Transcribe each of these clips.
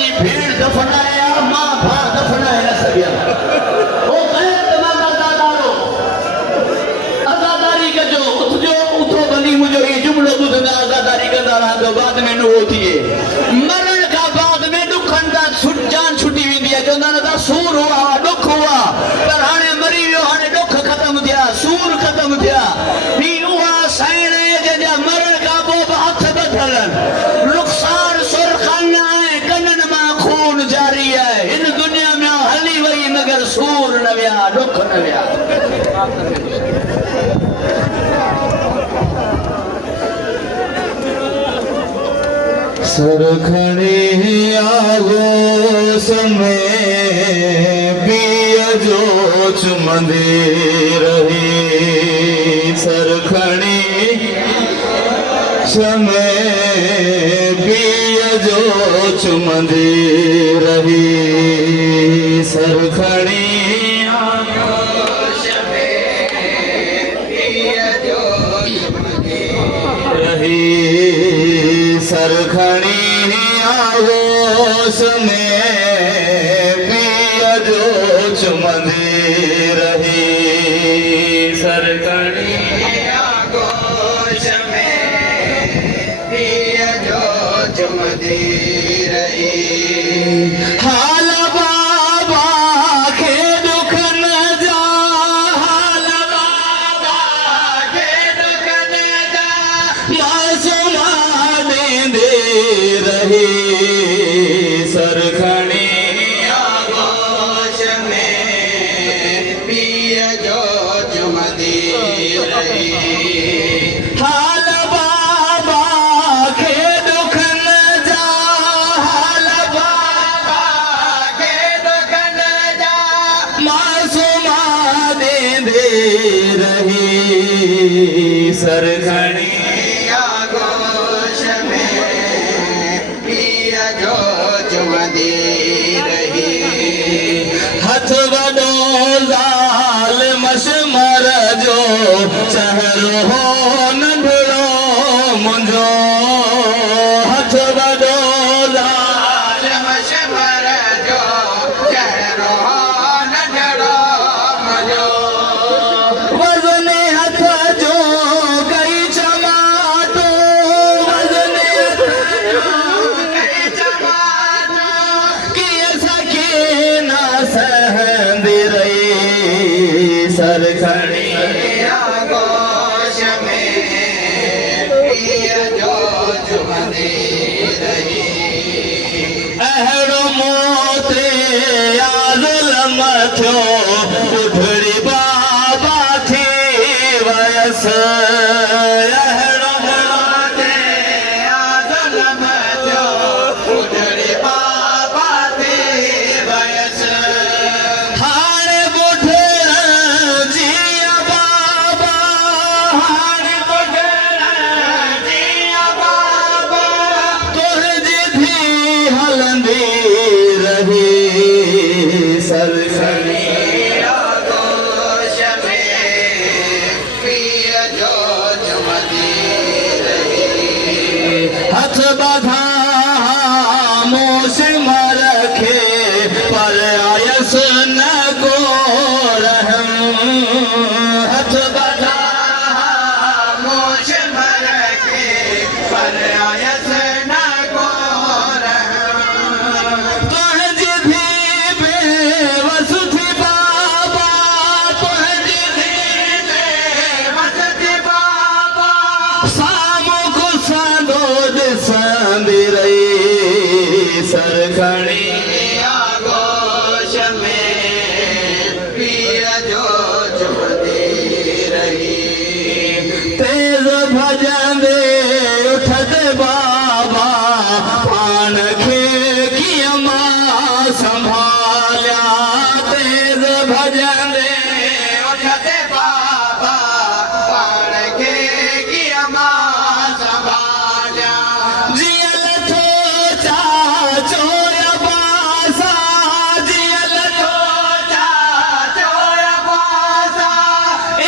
वनी भेड़ दफनाया मां भा दफनाया सबिया ओ कहे तमाम दादारो आजादारी के जो उठो उठो बनी मुझे ये जुमलो बुधना आजादारी कंदा रहा बाद में नो थिए मरण का बाद में दुखन का जान छुटी वेंदी है चंदा ना सूर हुआ दुख हुआ पर हाने मरी वियो हाने दुख खत्म थिया सूर खत्म थिया नी हुआ साइन जे मरण का बो हाथ बधलन नुकसान सुरखाना है कनन मा खून जारी है इन दुनिया में हली वही मगर सूर न विया दुख न विया सरखड़ी आगोश में पिया जो चुमंदी रही सरखड़ी समय पिया जो चुमंदी रही सरखड़ी आगोश में पिया जो चुमंदी रही सरखड़ी आगोश में पिया जो चुमंदी रही सरखड़ी आगोश में पिया जो चुमंदी रही हाल बाबा के दुख न जा हाल बाबा के दुख न जा मासूमा दे रही सरखड़ी आगोश में पिया जो चुमंदी रही हाल बाबा के दुख न जा हाल बाबा के दुख न जा मासूमा दे रही सरखड़ी हथ वडो लाल मशमर जो चहरो हो नंढड़ो मुंहिंजो हथ वडो लाल मशमर जो चहरो हो नंढड़ो मुंहिंजो वज़न हथ जो कई चमाटो वज़न हथ जो कई चमाटो कीअं सके ना सहंदी रही सरखड़ी आगोश में पिया जो चुमंदी रही अहड़ो मोते आज़ुल्म थियो बुढ़ड़ी बाबा थी वयस अहड़ो मोते आज़ुल्म थियो बुढ़ड़ी बाबा थी वयस हाणे बुढ़ड़ जिया बाबा हाणे बुढ़ड़ जिया बाबा तुंहिंजी थी हलंदी रही सरखड़ी आगोश में पिया जो चुमंदी रही हथ बधा मोश रखे पर आयस न को रहम हथ बधा मोश रखे पर आयस न को रहम तुंहिंजी थी बेवस थी बाबा तुंहिंजी थी बेवस थी बाबा साम्हूं घुसंदो ॾिसंदी रही सरखड़ी आगोश में पिया जो चुमंदी रही तेज भजंदे उठदे बाबा पान खे कीअं मां संभालिया तेज भजंदे उठदे बाबा पान खे कीअं मां संभालिया जीअं लथो चाचो अबासा जीअं लथो चाचो अबासा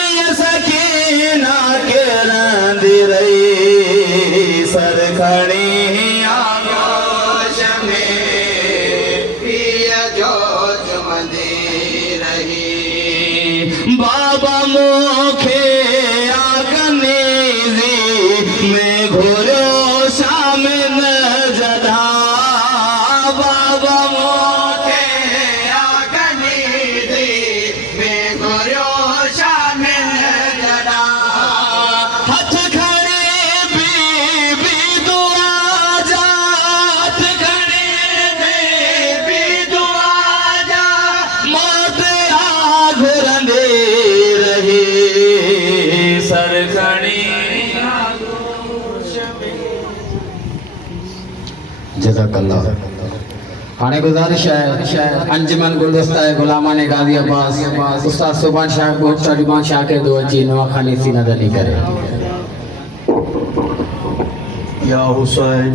ईअं सकीना किरंदी रही सरखड़ी आगोश में बाबा मोखे आगने मैं घोरो शाम न जदा बाबा मोखे आगने मैं घोरो शाम न जदा हथ खड़े बीबी दुआ जा हथ खड़े बीबी दुआ जा मौत घुरंदे रहे सरखणी जज़ाकल्लाह। हाणे गुज़ारिश है अंजुमन गुलदस्ता गुलामाने गाज़ी अब्बास उस्ताद सुभान शाह को तर्जुमान शाह के दो जी नवाखानी सीना दली करे। या हुसैन